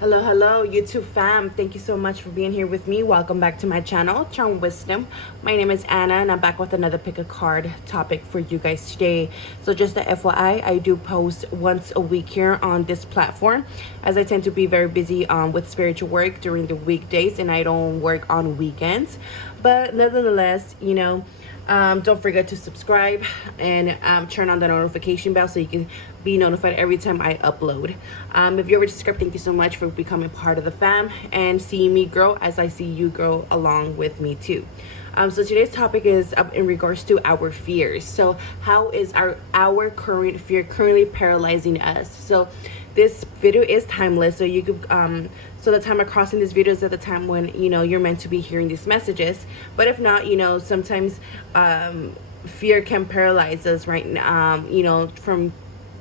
Hello, hello, YouTube fam. Thank you so much for being here with me. Welcome back to my channel, Charmed Wisdom. My name is Anna, and I'm back with another pick a card topic for you guys today. So just a FYI, I do post once a week here on this platform, as I tend to be very busy with spiritual work during the weekdays, and I don't work on weekends. But nevertheless, don't forget to subscribe and turn on the notification bell so you can be notified every time I upload. If you're already subscribed, thank you so much for becoming part of the fam and seeing me grow as I see you grow along with me too. So today's topic is in regards to our fears. So how is our current fear currently paralyzing us? So this video is timeless, so you could so the time of crossing this video is at the time when you're meant to be hearing these messages. But if not, sometimes fear can paralyze us, right? From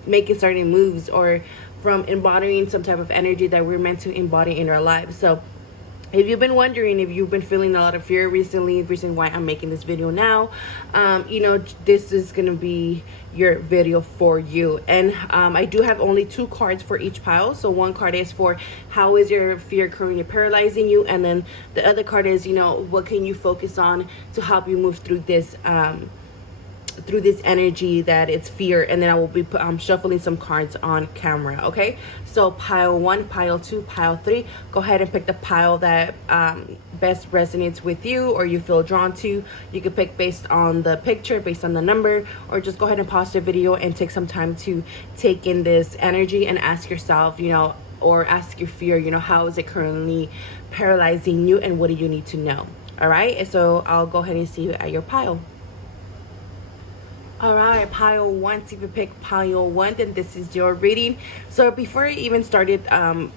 making certain moves or from embodying some type of energy that we're meant to embody in our lives. So if you've been wondering, if you've been feeling a lot of fear recently, the reason why I'm making this video now, this is going to be your video for you. And I do have only 2 cards for each pile. So one card is for how is your fear currently paralyzing you? And then the other card is, what can you focus on to help you move through this energy that it's fear. And then I will be shuffling some cards on camera. Okay, so pile 1, pile 2, pile 3, go ahead and pick the pile that best resonates with you or you feel drawn to. You can pick based on the picture, based on the number, or just go ahead and pause the video and take some time to take in this energy and ask yourself, or ask your fear, how is it currently paralyzing you and what do you need to know? All right, and so I'll go ahead and see you at your pile. All right, pile 1. So if you pick pile 1, then this is your reading. So before I even started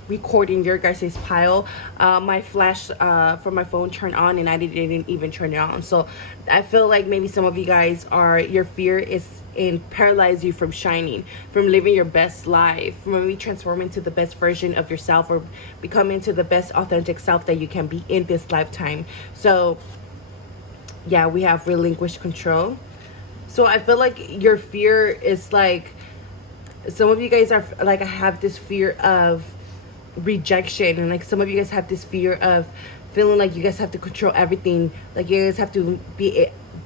recording your guys' pile, my flash from my phone turned on and I didn't even turn it on. So I feel like maybe some of you guys your fear is in paralyze you from shining, from living your best life, from maybe transforming to the best version of yourself or becoming to the best authentic self that you can be in this lifetime. So yeah, we have relinquished control. So I feel like your fear is like, some of you guys are like, I have this fear of rejection, and like some of you guys have this fear of feeling like you guys have to control everything, like you guys have to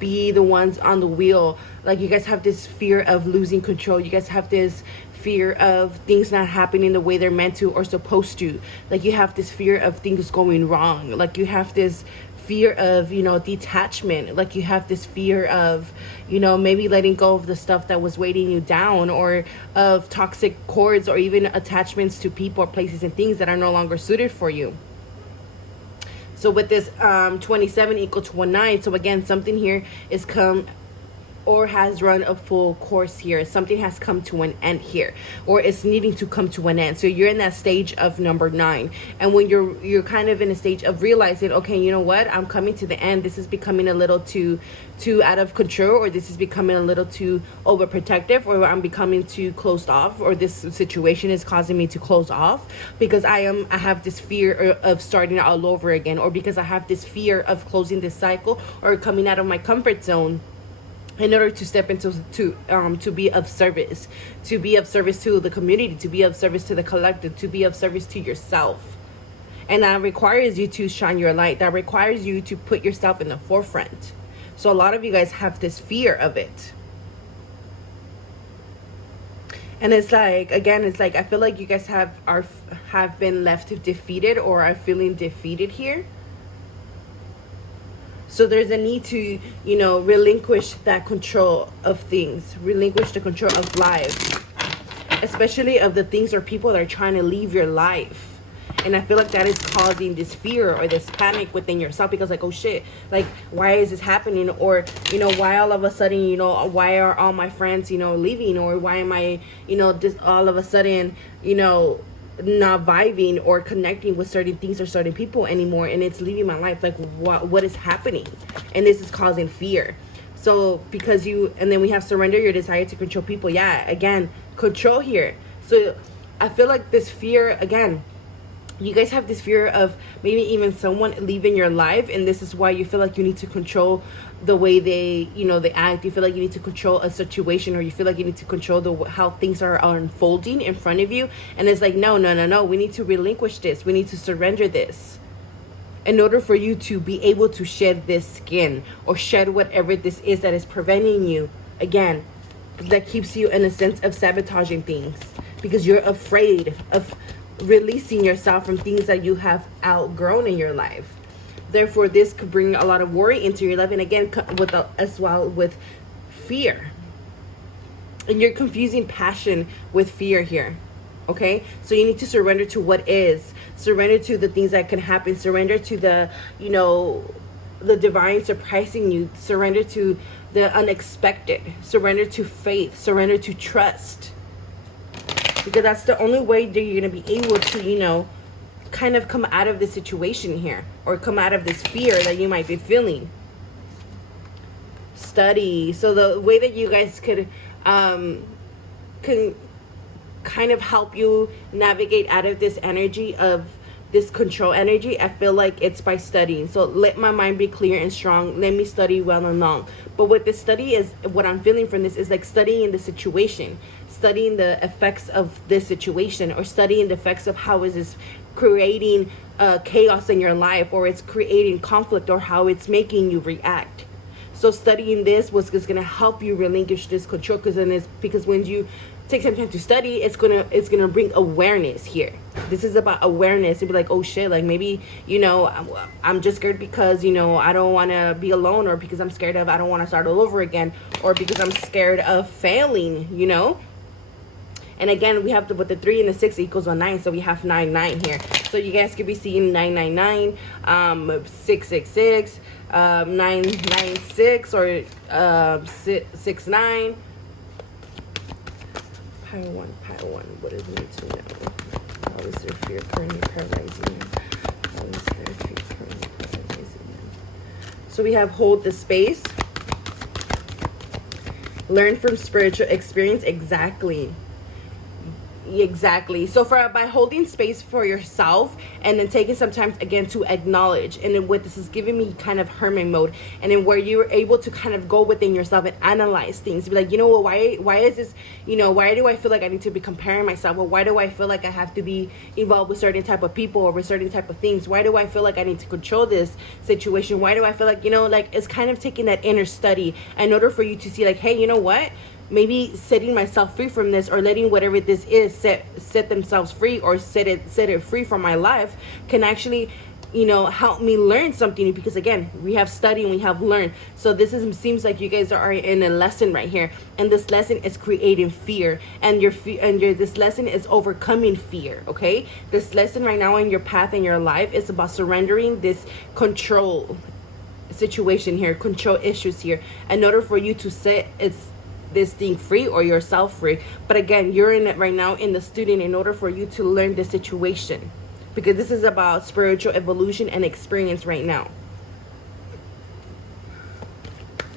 be the ones on the wheel, like you guys have this fear of losing control, you guys have this fear of things not happening the way they're meant to or supposed to, like you have this fear of things going wrong, like you have this fear of detachment, like you have this fear of maybe letting go of the stuff that was weighting you down, or of toxic cords or even attachments to people or places and things that are no longer suited for you. So with this 27 equal to 19, so again, something here is come or has run a full course here. Something has come to an end here, or it's needing to come to an end. So you're in that stage of number 9, and when you're kind of in a stage of realizing, okay, you know what, I'm coming to the end. This is becoming a little too out of control, or this is becoming a little too overprotective, or I'm becoming too closed off, or this situation is causing me to close off because I have this fear of starting all over again, or because I have this fear of closing this cycle or coming out of my comfort zone in order to step into to be of service, to the community, to be of service to the collective, to be of service to yourself. And that requires you to shine your light. That requires you to put yourself in the forefront. So a lot of you guys have this fear of it. And it's like, again, it's like I feel like you guys have been left defeated or are feeling defeated here. So there's a need to, relinquish that control of things, relinquish the control of life, especially of the things or people that are trying to leave your life. And I feel like that is causing this fear or this panic within yourself, because like, oh shit, like, why is this happening? Or, why all of a sudden, why are all my friends, leaving? Or why am I, just all of a sudden, not vibing or connecting with certain things or certain people anymore, and it's leaving my life? Like, what is happening? And this is causing fear. So because and then we have surrender your desire to control people. Yeah, again, control here. So I feel like this fear, again, you guys have this fear of maybe even someone leaving your life, and this is why you feel like you need to control the way they, you know, they act. You feel like you need to control a situation, or you feel like you need to control how things are unfolding in front of you. And it's like, no, we need to relinquish this. We need to surrender this in order for you to be able to shed this skin, or shed whatever this is that is preventing you, again, that keeps you in a sense of sabotaging things, because you're afraid of releasing yourself from things that you have outgrown in your life. Therefore, this could bring a lot of worry into your life, and again, as well with fear. And you're confusing passion with fear here. Okay, so you need to surrender to what is, surrender to the things that can happen, surrender to the, you know, the divine surprising you, surrender to the unexpected, surrender to faith, surrender to trust. Because that's the only way that you're going to be able to, you know, kind of come out of this situation here, or come out of this fear that you might be feeling. Study. So the way that you guys can kind of help you navigate out of this energy of this control energy, I feel like it's by studying. So let my mind be clear and strong. Let me study well and long. But what this study is, what I'm feeling from this is like studying the situation, studying the effects of this situation, or studying the effects of how is this creating chaos in your life, or it's creating conflict, or how it's making you react. So studying this was just going to help you relinquish this control, because when you take some time to study, it's gonna bring awareness here. This is about awareness. It'd be like, oh shit, like maybe, you know, I'm just scared because, you know, I don't want to be alone, or because I'm scared of, I don't want to start all over again, or because I'm scared of failing, you know. And again, we have with the 3 and the 6 equals 9, so we have 9 here. So you guys could be seeing 999, 666, 996, or 69. Pile one. What does it need to know? How is their fear currently paralyzing them? How is their fear currently paralyzing them? So we have hold the space. Learn from spiritual experience. Exactly. So by holding space for yourself, and then taking some time again to acknowledge, and then what this is giving me kind of hermit mode, and then where you're able to kind of go within yourself and analyze things, be like, you know what, why is this, you know, why do I feel like I need to be comparing myself, or why do I feel like I have to be involved with certain type of people, or with certain type of things? Why do I feel like I need to control this situation? Why do I feel like, you know, like it's kind of taking that inner study in order for you to see like, hey, you know what, maybe setting myself free from this, or letting whatever this is set themselves free, or set it free from my life, can actually, you know, help me learn something. Because again, we have study and we have learn. So seems like you guys are in a lesson right here, and this lesson is creating fear, and this lesson is overcoming fear. Okay, this lesson right now in your path in your life is about surrendering this control situation here, control issues here, in order for you to set this thing free, or yourself free. But again, you're in it right now in the student, in order for you to learn the situation, because this is about spiritual evolution and experience right now.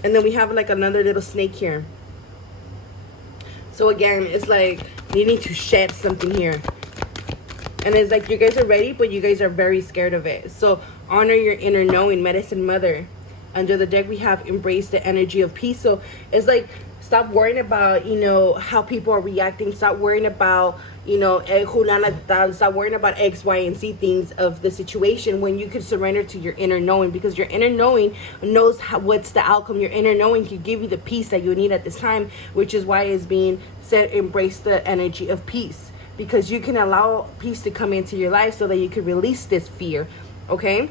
And then we have like another little snake here. So again, it's like you need to shed something here, and it's like you guys are ready, but you guys are very scared of it. So honor your inner knowing, medicine mother. Under the deck we have embrace the energy of peace. So it's like, stop worrying about, you know, how people are reacting. Stop worrying about, you know, stop worrying about X, Y, and Z things of the situation, when you can surrender to your inner knowing, because your inner knowing knows what's the outcome. Your inner knowing can give you the peace that you need at this time, which is why it's being said, embrace the energy of peace, because you can allow peace to come into your life so that you can release this fear. Okay?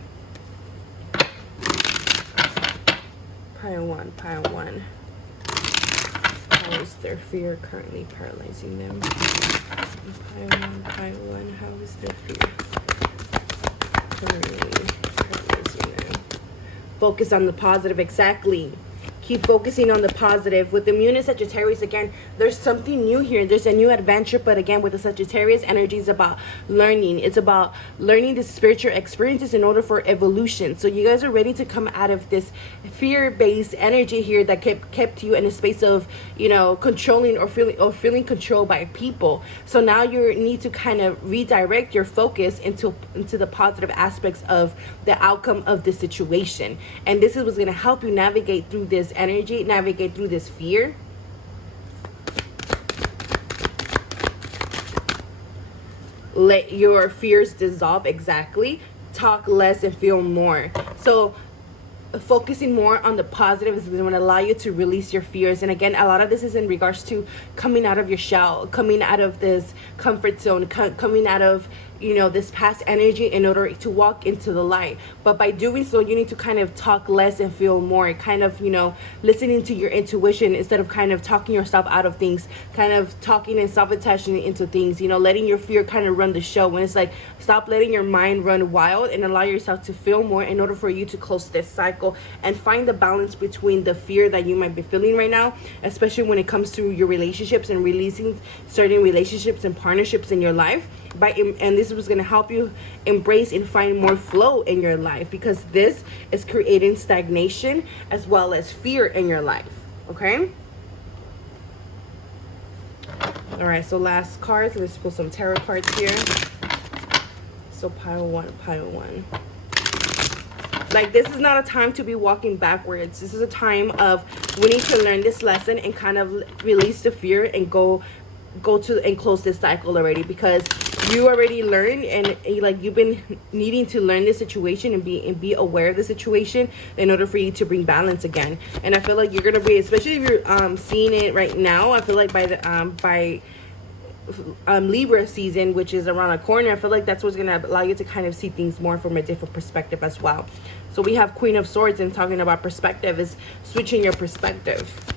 Pile one. How is their fear currently paralyzing them? Pile one. How is their fear currently paralyzing them? Focus on the positive. Exactly. keep focusing on the positive. With the Moon and Sagittarius, again, there's something new here. There's a new adventure, but again, with the Sagittarius energy, is about learning. It's about learning the spiritual experiences in order for evolution. So you guys are ready to come out of this fear-based energy here that kept you in a space of, you know, controlling or feeling controlled by people. So now you need to kind of redirect your focus into the positive aspects of the outcome of the situation. And this is what's going to help you navigate through this energy, navigate through this fear. Let your fears dissolve. Exactly. Talk less and feel more. So focusing more on the positive is going to allow you to release your fears. And again, a lot of this is in regards to coming out of your shell, coming out of this comfort zone, coming out of, you know, this past energy in order to walk into the light. But by doing so, you need to kind of talk less and feel more, kind of, you know, listening to your intuition instead of kind of talking yourself out of things, kind of talking and sabotaging into things, you know, letting your fear kind of run the show. When it's like, stop letting your mind run wild and allow yourself to feel more in order for you to close this cycle and find the balance between the fear that you might be feeling right now, especially when it comes to your relationships and releasing certain relationships and partnerships in your life. And this was going to help you embrace and find more flow in your life, because this is creating stagnation as well as fear in your life. Okay. All right. So last cards. Let's pull some tarot cards here. So pile one. Like, this is not a time to be walking backwards. This is a time of, we need to learn this lesson and kind of release the fear and go to and close this cycle already, because you already learned, and like, you've been needing to learn this situation and be aware of the situation in order for you to bring balance again. And I feel like you're gonna be, especially if you're seeing it right now, I feel like by Libra season, which is around the corner, I feel like that's what's gonna allow you to kind of see things more from a different perspective as well. So we have Queen of Swords, and talking about perspective is switching your perspective.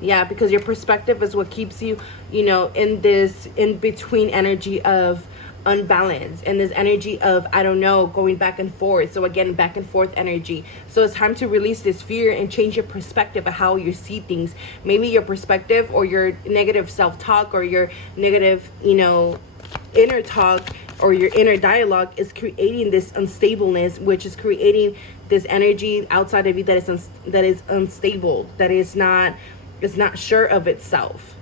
Yeah, because your perspective is what keeps you, you know, in this in between energy of unbalance, and this energy of, I don't know, going back and forth. So again, back and forth energy. So it's time to release this fear and change your perspective of how you see things. Maybe your perspective or your negative self-talk or your negative, you know, inner talk or your inner dialogue is creating this unstableness, which is creating this energy outside of you that is unstable, that is not sure of itself.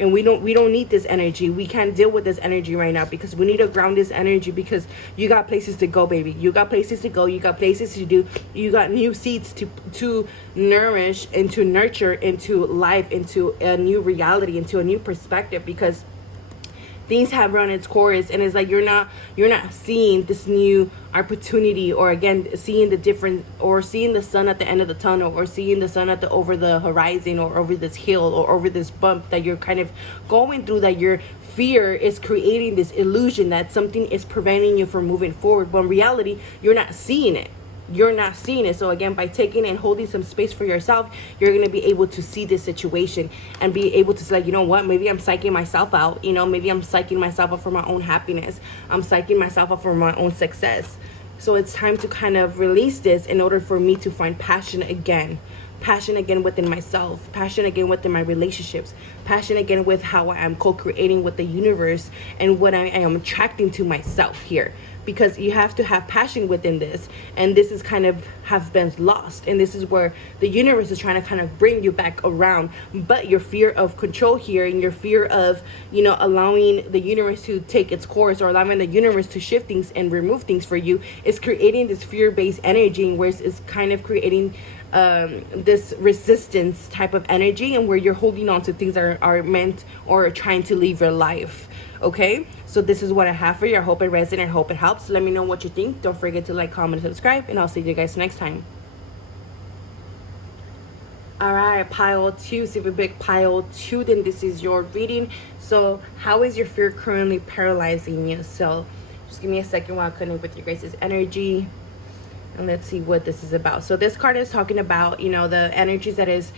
And we don't need this energy. We can't deal with this energy right now, because we need to ground this energy, because you got places to go, baby. You got places to go. You got places to do. You got new seeds to nourish and to nurture into life, into a new reality, into a new perspective, because things have run its course, and it's like you're not seeing this new opportunity, or again, seeing the different, or seeing the sun at the end of the tunnel, or seeing the sun over the horizon, or over this hill, or over this bump that you're kind of going through, that your fear is creating this illusion that something is preventing you from moving forward, when in reality, you're not seeing it. So again, by taking and holding some space for yourself, you're going to be able to see this situation and be able to say, like, you know what, maybe I'm psyching myself out, you know, maybe I'm psyching myself up for my own happiness, I'm psyching myself up for my own success. So it's time to kind of release this in order for me to find passion again within myself, passion again within my relationships, passion again with how I am co-creating with the universe and what I am attracting to myself here. Because you have to have passion within this, and this is kind of have been lost, and this is where the universe is trying to kind of bring you back around. But your fear of control here, and your fear of, you know, allowing the universe to take its course, or allowing the universe to shift things and remove things for you, is creating this fear-based energy, where it's kind of creating this resistance type of energy, and where you're holding on to things that are meant or trying to leave your life. Okay, so this is what I have for you. I hope it resonates. I hope it helps. Let me know what you think. Don't forget to like, comment, and subscribe, and I'll see you guys next time. All right, pile 2. So if you pick pile 2, then this is your reading. So how is your fear currently paralyzing you? So just give me a second while I connect with you guys' energy, and let's see what this is about. So this card is talking about, you know, the energies that is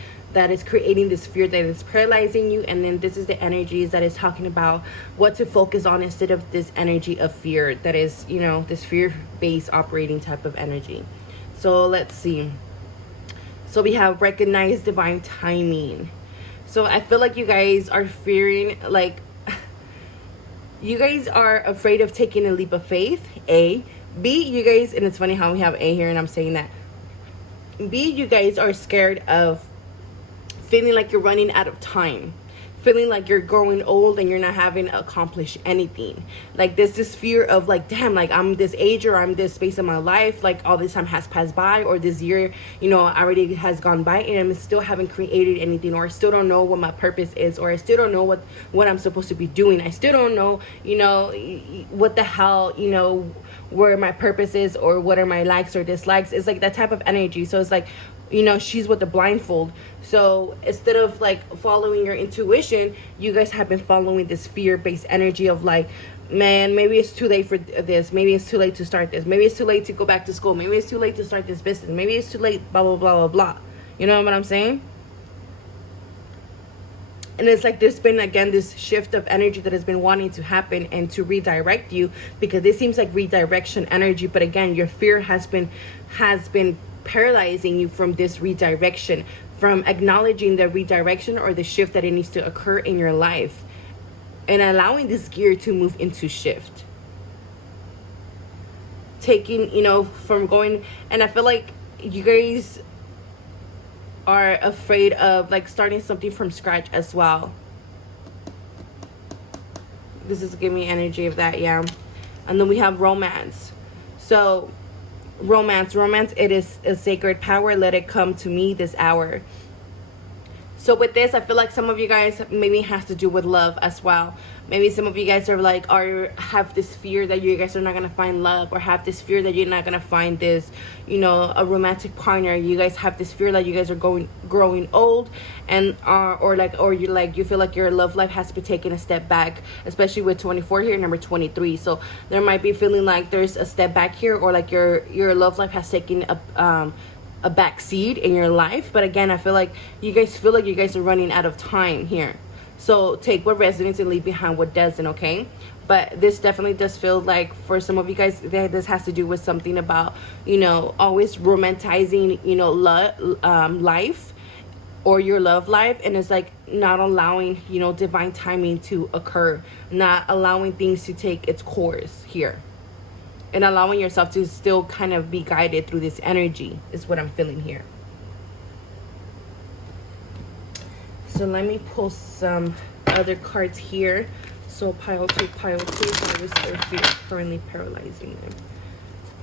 creating this fear that is paralyzing you, and then this is the energies that is talking about what to focus on instead of this energy of fear that is, you know, this fear-based operating type of energy. So let's see. So we have recognize divine timing. So I feel like you guys are fearing, like, you guys are afraid of taking a leap of faith, A. B, you guys, and it's funny how we have A here and I'm saying that. B, you guys are scared of feeling like you're running out of time, feeling like you're growing old and you're not having accomplished anything. Like this fear of like, damn, like I'm this age or I'm this space in my life, like all this time has passed by, or this year, you know, already has gone by and I still haven't created anything, or I still don't know what my purpose is, or I still don't know what I'm supposed to be doing. I still don't know, you know, what the hell, you know, where my purpose is, or what are my likes or dislikes. It's like that type of energy. So it's like, you know, she's with the blindfold. So instead of like following your intuition, you guys have been following this fear-based energy of like, man, maybe it's too late for this, maybe it's too late to start this, maybe it's too late to go back to school, maybe it's too late to start this business, maybe it's too late, blah blah blah blah blah. You know what I'm saying? And it's like there's been, again, this shift of energy that has been wanting to happen and to redirect you, because this seems like redirection energy. But again, your fear has been paralyzing you from this redirection, from acknowledging the redirection or the shift that it needs to occur in your life, and allowing this gear to move into shift. Taking, you know, from going, and I feel like you guys are afraid of like starting something from scratch as well. This is giving me energy of that, yeah. And then we have romance. So romance, it is a sacred power. Let it come to me this hour. So with this, I feel like some of you guys maybe has to do with love as well. Maybe some of you guys are like, have this fear that you guys are not gonna find love, or have this fear that you're not gonna find this, you know, a romantic partner. You guys have this fear that you guys are growing old, and you feel like your love life has to be taking a step back, especially with 24 here, number 23. So there might be feeling like there's a step back here, or like your love life has taken a back seat in your life. But again, I feel like you guys are running out of time here. So take what resonates and leave behind what doesn't, okay? But this definitely does feel like for some of you guys, this has to do with something about, you know, always romanticizing, you know, life or your love life. And it's like not allowing, you know, divine timing to occur, not allowing things to take its course here, and allowing yourself to still kind of be guided through this energy is what I'm feeling here. So let me pull some other cards here. So pile two, how is their fear currently paralyzing them?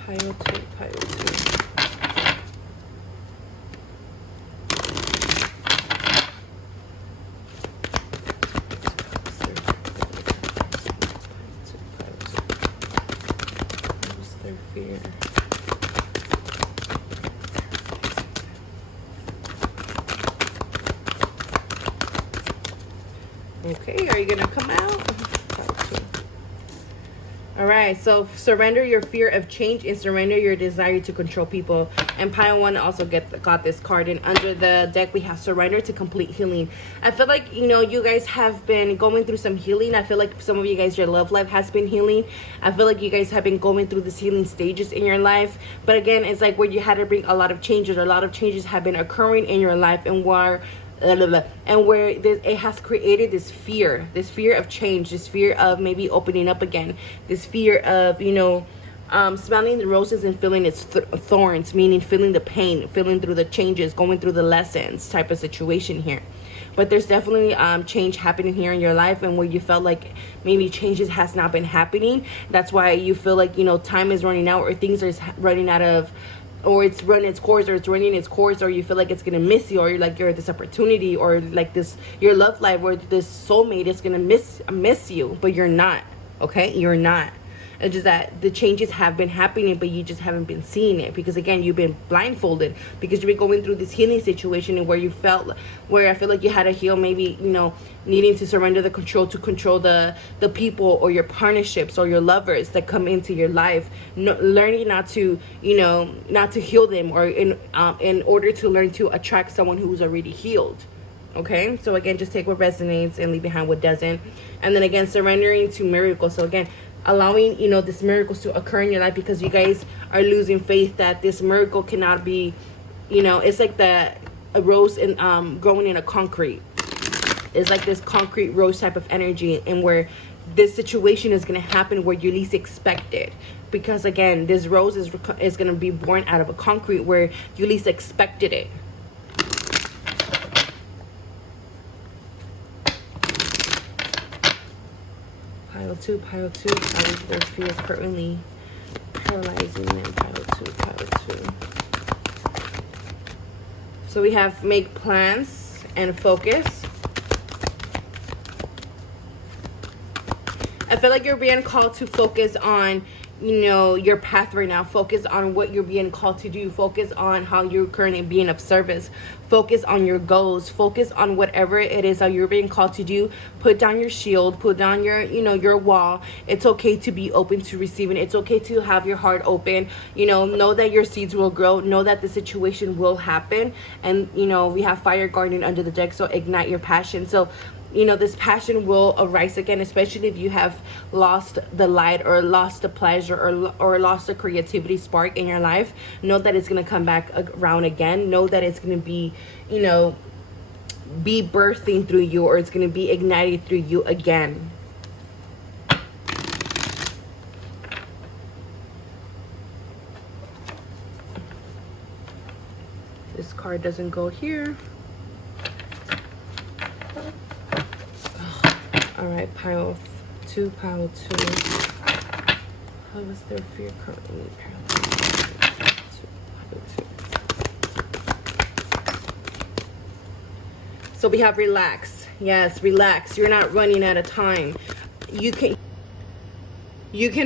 Pile two. Fear. Okay, are you gonna come out? All right, so surrender your fear of change and surrender your desire to control people. And pile one also got this card, and under the deck we have surrender to complete healing. I feel like, you know, you guys have been going through some healing. I feel like some of you guys, your love life has been healing. I feel like you guys have been going through this healing stages in your life. But again, it's like where you had to bring a lot of changes, or a lot of changes have been occurring in your life, and where it has created this fear of change, this fear of maybe opening up again, this fear of, you know, smelling the roses and feeling its thorns, meaning feeling the pain, feeling through the changes, going through the lessons type of situation here. But there's definitely change happening here in your life, and where you felt like maybe changes has not been happening. That's why you feel like, you know, time is running out, or things are running out of, or it's running its course, or you feel like it's gonna miss you, or you're like, you're at this opportunity, or like this, your love life, where this soulmate is gonna miss you, but you're not, okay? You're not. It's just that the changes have been happening, but you just haven't been seeing it, because again, you've been blindfolded, because you've been going through this healing situation, and where I feel like you had to heal, maybe, you know, needing to surrender the control to control the people, or your partnerships, or your lovers that come into your life, learning not to, you know, not to heal them, or in order to learn to attract someone who's already healed. Okay, so again, just take what resonates and leave behind what doesn't. And then again, surrendering to miracles. So again, allowing, you know, these miracles to occur in your life, because you guys are losing faith that this miracle cannot be You know, it's like a rose in growing in a concrete. It's like this concrete rose type of energy, and where this situation is going to happen where you least expect it. Because again, this rose is going to be born out of a concrete where you least expected it. Pile 2, pile 2. How is their fear currently paralyzing them? Pile 2, pile 2. So we have make plans and focus. I feel like you're being called to focus on, you know, your path right now. Focus on what you're being called to do. Focus on how you're currently being of service. Focus on your goals. Focus on whatever it is that you're being called to do. Put down your shield. Put down your, you know, your wall. It's okay to be open to receiving. It's okay to have your heart open. You know that your seeds will grow. Know that the situation will happen. And, you know, we have fire garden under the deck. So ignite your passion. So, you know, this passion will arise again, especially if you have lost the light or lost the pleasure or lost the creativity spark in your life. Know that it's going to come back around again. Know that it's going to be, you know, be birthing through you, or it's going to be ignited through you again. This card doesn't go here. All right, pile 2, pile 2. How is their fear currently paralyzed? Pile 2. So we have relax. Yes, relax. You're not running out of time. You can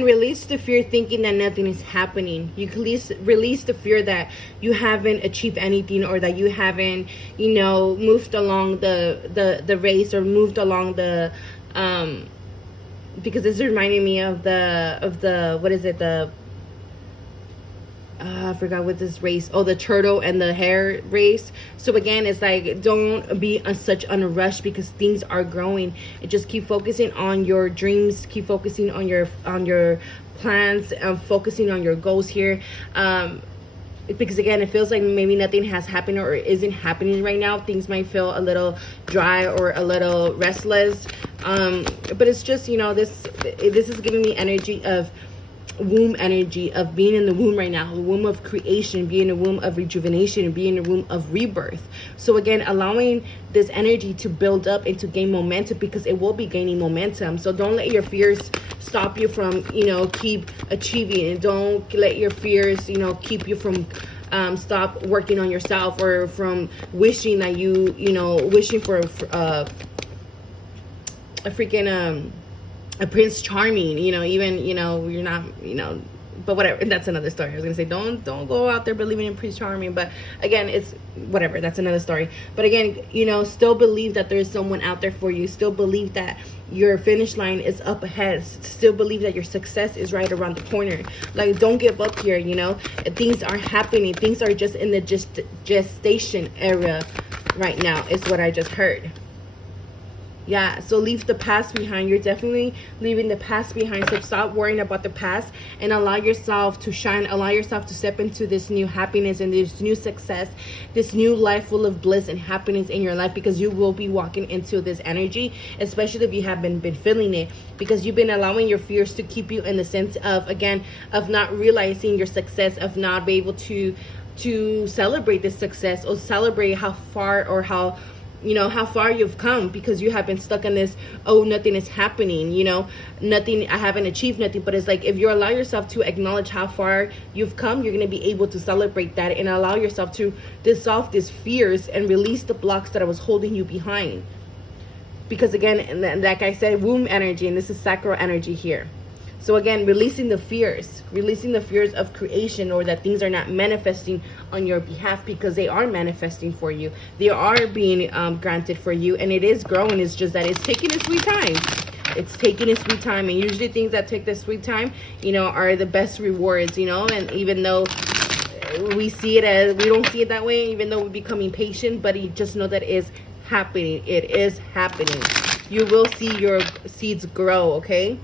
release the fear thinking that nothing is happening. You can release the fear that you haven't achieved anything, or that you haven't, you know, moved along the race, or moved along the because this is reminding me of the what is it, I forgot what this race. Oh, the turtle and the hare race. So again, it's like, don't be such on a rush, because things are growing. And just keep focusing on your dreams. Keep focusing on your plans. Focusing on your goals here. Because again, it feels like maybe nothing has happened or isn't happening right now. Things might feel a little dry or a little restless. But it's just, you know, this is giving me energy of womb energy, of being in the womb right now, the womb of creation, being in the womb of rejuvenation, and being in the womb of rebirth. So again, allowing this energy to build up and to gain momentum, because it will be gaining momentum. So don't let your fears stop you from, you know, keep achieving, and don't let your fears, you know, keep you from stop working on yourself, or from wishing that you know, wishing for a freaking a Prince Charming, you know, even, you know, you're not, you know, but whatever. That's another story. I was gonna say, don't go out there believing in Prince Charming, but again, it's whatever. That's another story. But again, you know, still believe that there's someone out there for you. Still believe that your finish line is up ahead. Still believe that your success is right around the corner. Like, don't give up here. You know, things are happening. Things are just in the gestation era right now, is what I just heard. Yeah, so leave the past behind. You're definitely leaving the past behind. So stop worrying about the past and allow yourself to shine. Allow yourself to step into this new happiness and this new success, this new life full of bliss and happiness in your life, because you will be walking into this energy, especially if you haven't been feeling it, because you've been allowing your fears to keep you in the sense of, again, of not realizing your success, of not being able to celebrate this success, or celebrate how far, or how, you know, how far you've come, because you have been stuck in this, oh, nothing is happening, you know, nothing, I haven't achieved nothing. But it's like, if you allow yourself to acknowledge how far you've come, you're going to be able to celebrate that, and allow yourself to dissolve these fears and release the blocks that was holding you behind. Because again, like I said, womb energy, and this is sacral energy here. So again, releasing the fears of creation, or that things are not manifesting on your behalf, because they are manifesting for you. They are being granted for you, and it is growing. It's just that it's taking its sweet time. It's taking its sweet time, and usually things that take the sweet time, you know, are the best rewards, you know. And even though we see it as, we don't see it that way, even though we're becoming patient, but you just know that it is happening. It is happening. You will see your seeds grow, okay?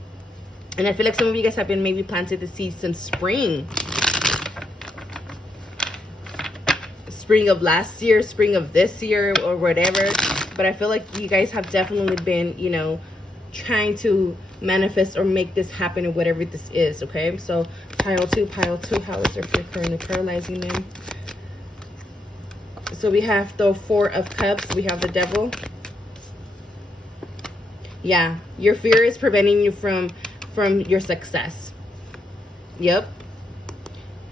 And I feel like some of you guys have been maybe planted the seeds since spring. spring of last year, spring of this year, or whatever. But I feel like you guys have definitely been, you know, trying to manifest or make this happen, or whatever this is. Okay, so pile two, how is their fear currently paralyzing them? So we have the Four of Cups, we have the Devil. Yeah, your fear is preventing you from your success. Yep.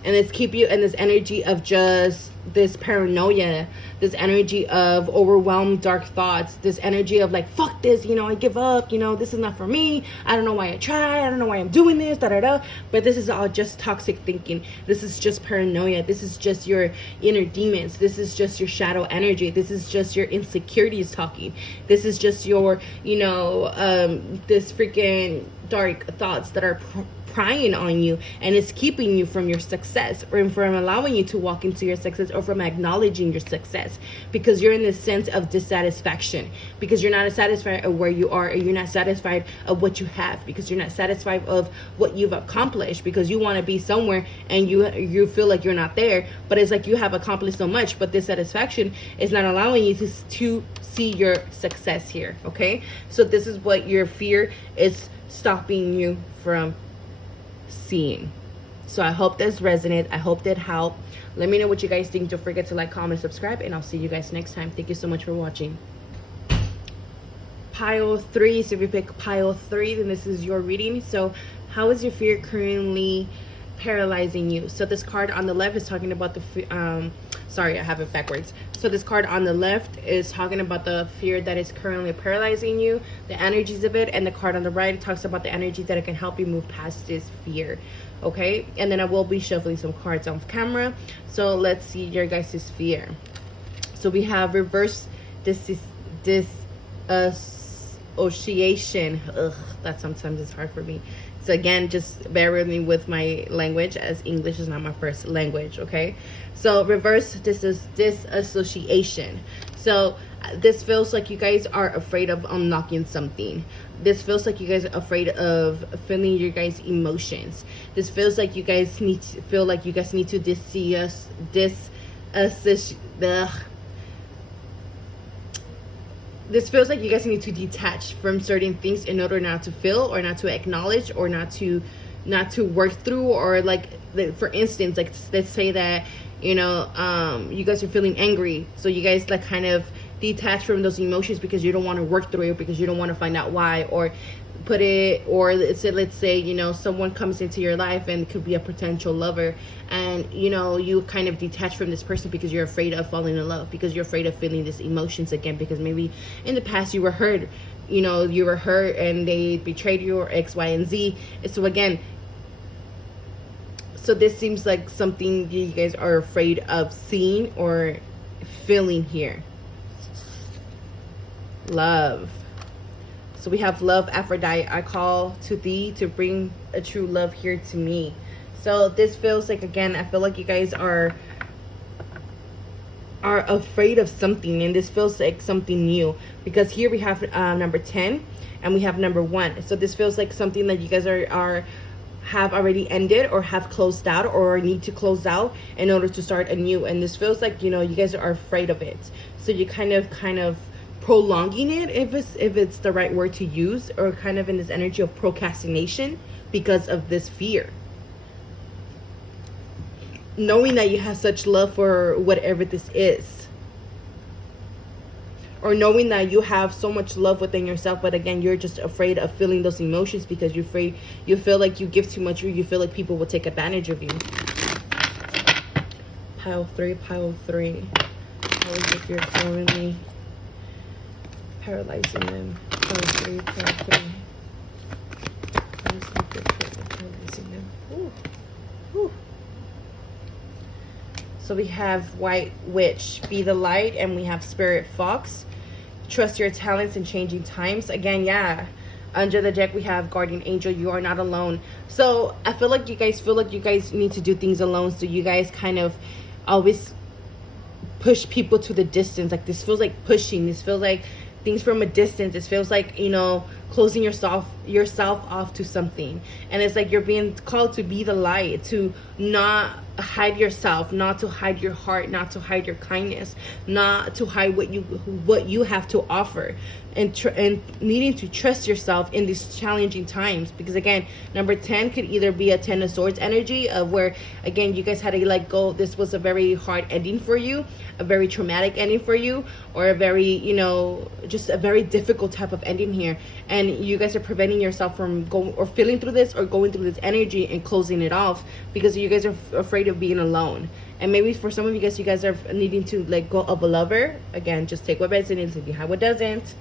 And it's keep you in this energy of just this paranoia, this energy of overwhelmed dark thoughts, this energy of like, fuck this, you know, I give up, you know, this is not for me, I don't know why I try, I don't know why I'm doing this, but this is all just toxic thinking. This is just paranoia. This is just your inner demons. This is just your shadow energy. This is just your insecurities talking. This is just your, you know, this freaking dark thoughts that are prying on you, and it's keeping you from your success, or from allowing you to walk into your success, or from acknowledging your success, because you're in this sense of dissatisfaction, because you're not satisfied of where you are, and you're not satisfied of what you have, because you're not satisfied of what you've accomplished, because you want to be somewhere and you feel like you're not there, but it's like you have accomplished so much, but dissatisfaction is not allowing you to see your success here. Okay, so this is what your fear is stopping you from seeing. So I hope this resonated. I hope that helped. Let me know what you guys think. Don't forget to like, comment, subscribe, and I'll see you guys next time. Thank you so much for watching. Pile 3. So if you pick pile 3, then this is your reading. So how is your fear currently paralyzing you? So this card on the left is talking about the sorry, I have it backwards. So this card on the left is talking about the fear that is currently paralyzing you, the energies of it, and the card on the right talks about the energies that it can help you move past this fear. Okay, and then I will be shuffling some cards off camera. So let's see your guys' fear. So we have reverse association. Ugh, that sometimes is hard for me. So again, just bear with me with my language, as English is not my first language, okay? So reverse disassociation. So this feels like you guys are afraid of unlocking something. This feels like you guys are afraid of feeling your guys' emotions. This feels like you guys need to this feels like you guys need to detach from certain things in order not to feel, or not to acknowledge, or not to work through, or like, for instance, like let's say that, you know, you guys are feeling angry, so you guys like kind of detach from those emotions because you don't want to work through it, because you don't want to find out why, or let's say, you know, someone comes into your life and it could be a potential lover, and you know, you kind of detach from this person because you're afraid of falling in love, because you're afraid of feeling these emotions again, because maybe in the past you were hurt, you know, you were hurt and they betrayed you, or X, Y, and Z. So again, so this seems like something you guys are afraid of seeing or feeling here. Love. So we have love, Aphrodite. I call to thee to bring a true love here to me. So this feels like, again, I feel like you guys are afraid of something, and this feels like something new, because here we have number 10 and we have number 1. So this feels like something that you guys have already ended, or have closed out, or need to close out in order to start anew. And this feels like, you know, you guys are afraid of it. So you kind of prolonging it, if it's the right word to use, or kind of in this energy of procrastination because of this fear, knowing that you have such love for whatever this is, or knowing that you have so much love within yourself, but again, you're just afraid of feeling those emotions because you feel like you give too much, or you feel like people will take advantage of you. Pile 3. How is your fear currently paralyzing them? Pile 3. How is your fear currently paralyzing them? Ooh. Ooh. So we have White Witch, be the light, and we have Spirit Fox, trust your talents in changing times. Again, yeah, under the deck we have Guardian Angel, you are not alone. So I feel like you guys need to do things alone, so you guys kind of always push people to the distance. Like, this feels like pushing, this feels like things from a distance. It feels like, you know, closing yourself off to something. And it's like you're being called to be the light, to not hide yourself, not to hide your heart, not to hide your kindness, not to hide what you have to offer, and needing to trust yourself in these challenging times. Because again, number 10 could either be a 10 of swords energy of where, again, you guys had to let go. This was a very hard ending for you, a very traumatic ending for you, or a very, just a very difficult type of ending here. And you guys are preventing yourself from going or feeling through this or going through this energy and closing it off because you guys are afraid of being alone. And maybe for some of you guys are needing to let go of a lover. Again, just take what resonates, if you have what doesn't.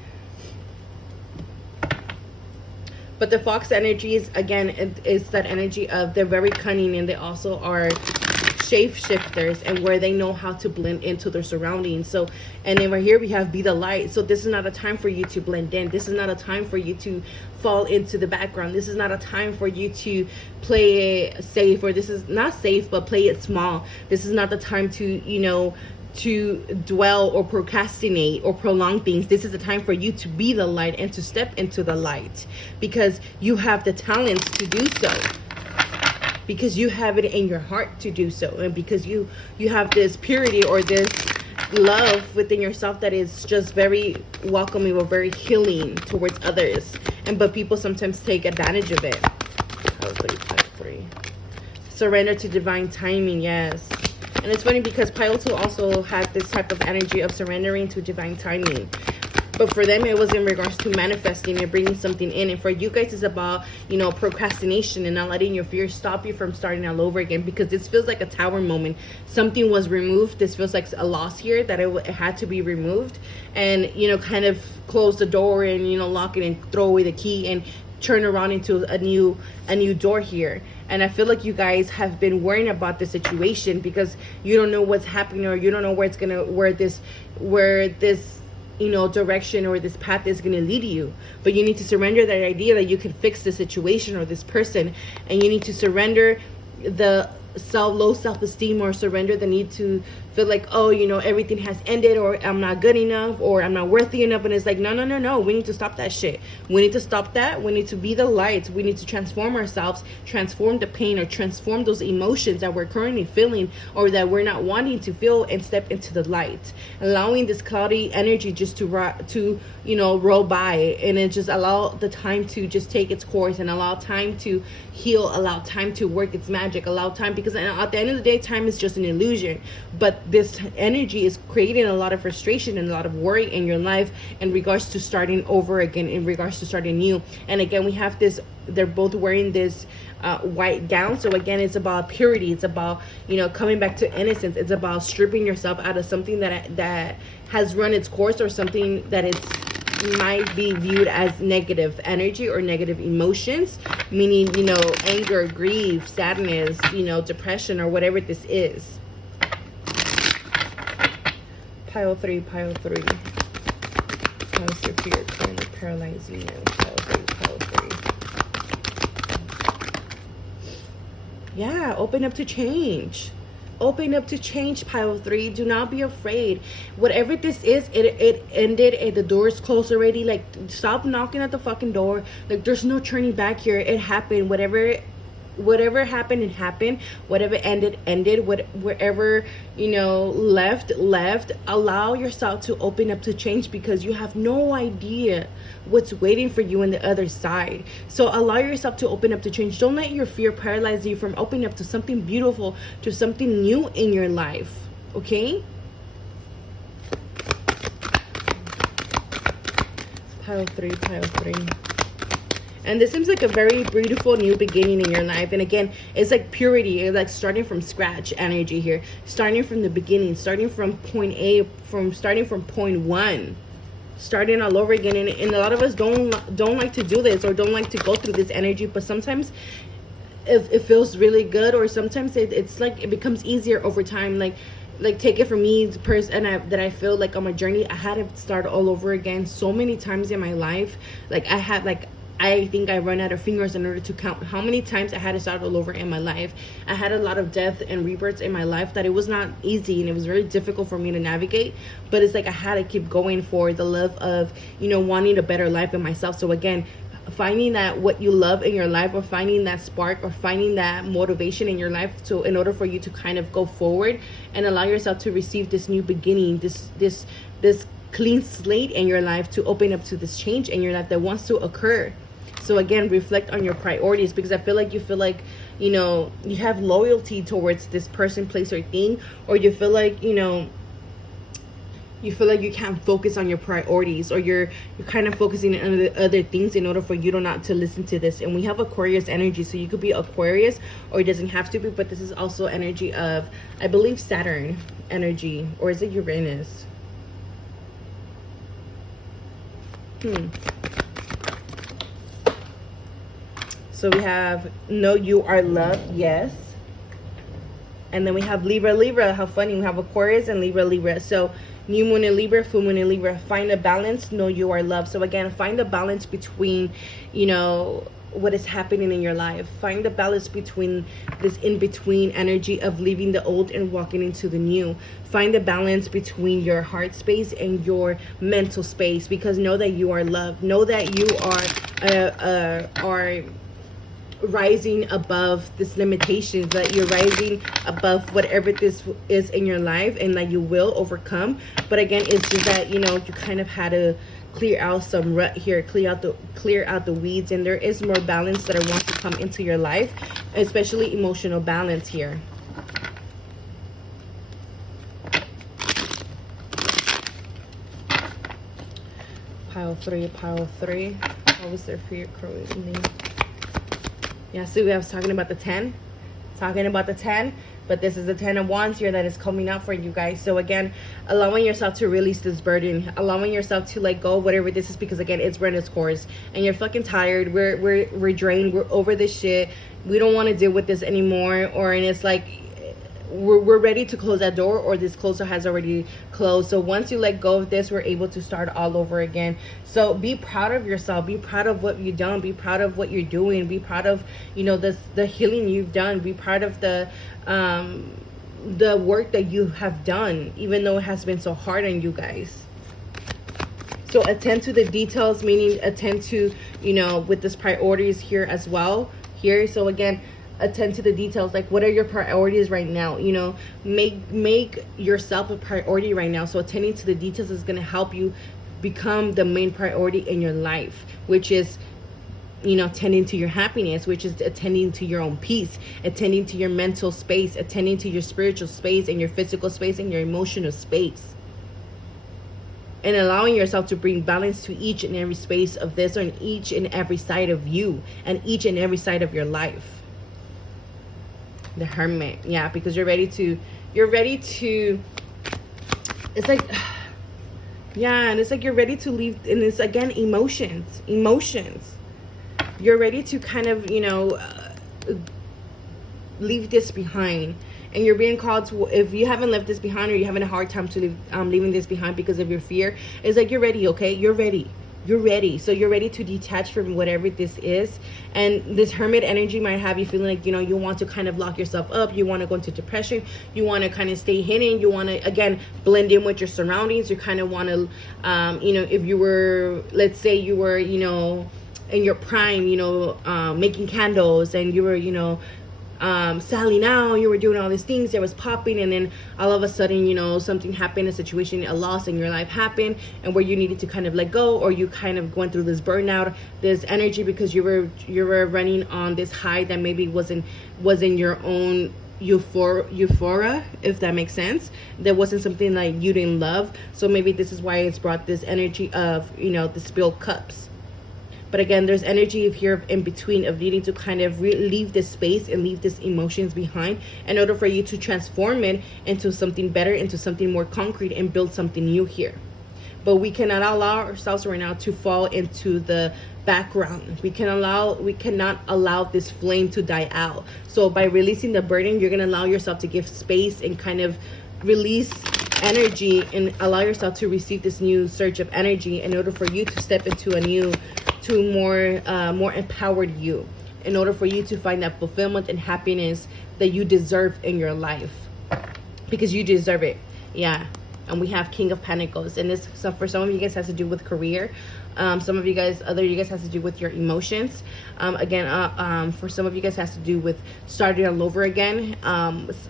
But the fox energy is, again, it's that energy of they're very cunning, and they also are shapeshifters, and where they know how to blend into their surroundings. So, and then right here we have be the light. So this is not a time for you to blend in. This is not a time for you to fall into the background. This is not a time for you to play it safe, or this is not safe, but play it small. This is not the time to, to dwell or procrastinate or prolong things. This is the time for you to be the light and to step into the light, because you have the talents to do so, because you have it in your heart to do so, and because you have this purity or this love within yourself that is just very welcoming or very healing towards others. But people sometimes take advantage of it. Surrender to divine timing. Yes. And it's funny because Pile 2 also had this type of energy of surrendering to divine timing. But for them, it was in regards to manifesting and bringing something in. And for you guys, it's about, procrastination and not letting your fears stop you from starting all over again. Because this feels like a tower moment. Something was removed. This feels like a loss here, that it had to be removed. And, kind of close the door and, lock it and throw away the key and turn around into a new door here. And I feel like you guys have been worrying about the situation because you don't know what's happening, or you don't know where this direction or this path is gonna lead you. But you need to surrender that idea that you can fix the situation or this person, and you need to surrender the low self-esteem, or surrender the need to feel like, everything has ended, or I'm not good enough, or I'm not worthy enough. And it's like, no, we need to stop that shit. We need to stop that. We need to be the light. We need to transform ourselves, transform the pain, or transform those emotions that we're currently feeling or that we're not wanting to feel, and step into the light, allowing this cloudy energy just to roll by, and then just allow the time to just take its course, and allow time to heal, allow time to work its magic, allow time, because at the end of the day, time is just an illusion. But this energy is creating a lot of frustration and a lot of worry in your life in regards to starting over again, in regards to starting new. And again, we have this, they're both wearing this white gown. So again, it's about purity. It's about, coming back to innocence. It's about stripping yourself out of something that has run its course, or something that might be viewed as negative energy or negative emotions, meaning, anger, grief, sadness, depression, or whatever this is. Pile 3. Pile fear, kind of paralyzing you. Pile 3. Yeah, open up to change. Open up to change, Pile 3. Do not be afraid. Whatever this is, it ended, and the door is closed already. Like, stop knocking at the fucking door. Like, there's no turning back here. It happened. Whatever happened, it happened. Whatever ended. Wherever left. Allow yourself to open up to change, because you have no idea what's waiting for you on the other side. So allow yourself to open up to change. Don't let your fear paralyze you from opening up to something beautiful, to something new in your life. Okay? Pile 3. And this seems like a very beautiful new beginning in your life. And again, it's like purity. It's like starting from scratch energy here. Starting from the beginning. Starting from point A. Starting from point 1. Starting all over again. And a lot of us don't like to do this, or don't like to go through this energy. But sometimes it feels really good. Or sometimes it's like it becomes easier over time. Like take it from me, the person that I feel like on my journey, I had to start all over again so many times in my life. Like I I think I run out of fingers in order to count how many times I had to start all over in my life. I had a lot of death and rebirths in my life that it was not easy, and it was very difficult for me to navigate. But it's like I had to keep going for the love of, you know, wanting a better life in myself. So again, finding that what you love in your life, or finding that spark, or finding that motivation in your life, so in order for you to kind of go forward and allow yourself to receive this new beginning, this clean slate in your life, to open up to this change in your life that wants to occur. So again, reflect on your priorities, because I feel like you know, you have loyalty towards this person, place, or thing, or you feel like, you know, you feel like you can't focus on your priorities, or you're kind of focusing on other things in order for you to not to listen to this. And we have Aquarius energy, so you could be Aquarius, or it doesn't have to be, but this is also energy of, I believe, Saturn energy, or is it Uranus? So we have know you are loved, yes. And then we have Libra. How funny, we have Aquarius and Libra. So new moon in Libra, full moon in Libra. Find a balance, know you are loved. So again, find a balance between, you know, what is happening in your life. Find the balance between this in-between energy of leaving the old and walking into the new. Find the balance between your heart space and your mental space, because know that you are loved. Know that you are rising above this limitation, that you're rising above whatever this is in your life, and that you will overcome. But again, it's just that, you know, you kind of had to clear out some rut here, clear out the weeds, and there is more balance that I want to come into your life, especially emotional balance here. Pile three. What was there for your currently? Yeah, see, I was talking about the 10. But this is the 10 of Wands here that is coming up for you guys. So again, allowing yourself to release this burden, allowing yourself to let go of whatever this is, because again, it's run its course and you're fucking tired. We're drained. We're over this shit. We don't want to deal with this anymore. And it's like, we're ready to close that door, or this closer has already closed. So once you let go of this, we're able to start all over again. So be proud of yourself, be proud of what you've done, be proud of what you're doing, be proud of, you know, the healing you've done, be proud of the work that you have done, even though it has been so hard on you guys. So attend to the details, meaning attend to, you know, with this priorities here as well here. So again, attend to the details, like what are your priorities right now, you know, make yourself a priority right now. So attending to the details is going to help you become the main priority in your life, which is, you know, attending to your happiness, which is attending to your own peace, attending to your mental space, attending to your spiritual space and your physical space and your emotional space, and allowing yourself to bring balance to each and every space of this, on each and every side of you and each and every side of your life. The Hermit, yeah, because you're ready to, it's like, yeah, and it's like you're ready to leave, and it's again, emotions. You're ready to kind of, you know, leave this behind. And you're being called to, if you haven't left this behind, or you're having a hard time to leave, leaving this behind because of your fear, it's like you're ready, okay? You're ready. So you're ready to detach from whatever this is. And this Hermit energy might have you feeling like, you know, you want to kind of lock yourself up, you want to go into depression, you want to kind of stay hidden, you want to again blend in with your surroundings, you kind of want to you know, if you were, let's say you were, you know, in your prime, you know, making candles, and you were, you know, selling out, you were doing all these things, it was popping, and then all of a sudden, you know, something happened, a situation, a loss in your life happened, and where you needed to kind of let go, or you kind of going through this burnout, this energy, because you were running on this high that maybe wasn't your own euphoria, if that makes sense. There wasn't something like you didn't love. So maybe this is why it's brought this energy of, you know, the spilled cups. But again, there's energy of here in between, of needing to kind of leave this space and leave these emotions behind in order for you to transform it into something better, into something more concrete, and build something new here. But we cannot allow ourselves right now to fall into the background. We cannot allow this flame to die out. So by releasing the burden, you're going to allow yourself to give space and kind of release energy and allow yourself to receive this new surge of energy in order for you to step into a new, to more empowered you, in order for you to find that fulfillment and happiness that you deserve in your life, because you deserve it. Yeah. And we have King of Pentacles, and this, so for some of you guys, has to do with career. Some of you guys, you guys, has to do with your emotions. For some of you guys, has to do with starting all over again.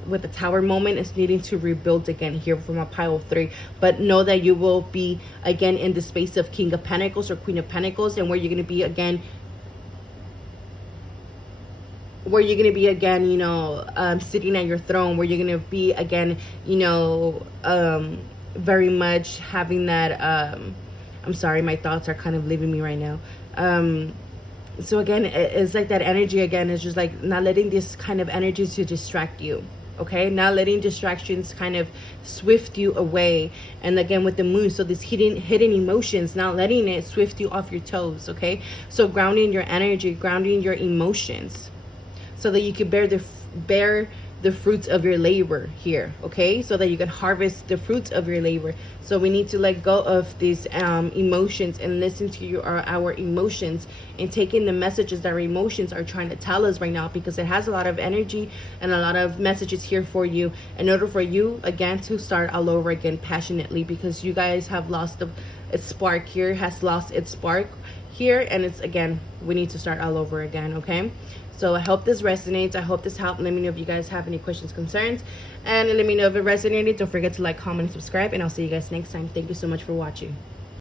With the Tower moment, it's needing to rebuild again here from a pile of 3. But know that you will be again in the space of King of Pentacles or Queen of Pentacles, and where you're going to be again. Where you're going to be again, you know, sitting at your throne, where you're going to be again, you know, very much having that, I'm sorry, my thoughts are kind of leaving me right now. So again, it's like that energy again is just like not letting this kind of energy to distract you. Okay, not letting distractions kind of swift you away. And again, with the moon, so this hidden emotions, not letting it swift you off your toes. Okay, so grounding your energy, grounding your emotions, so that you can bear the fruits of your labor here. Okay, so that you can harvest the fruits of your labor. So we need to let go of these emotions and listen to our emotions, and take in the messages that our emotions are trying to tell us right now, because it has a lot of energy and a lot of messages here for you, in order for you again to start all over again passionately, because you guys have lost its spark here, has lost its spark here, and it's again, we need to start all over again. Okay, so I hope this resonates. I hope this helped. Let me know if you guys have any questions, concerns, and let me know if it resonated. Don't forget to like, comment, and subscribe, and I'll see you guys next time. Thank you so much for watching.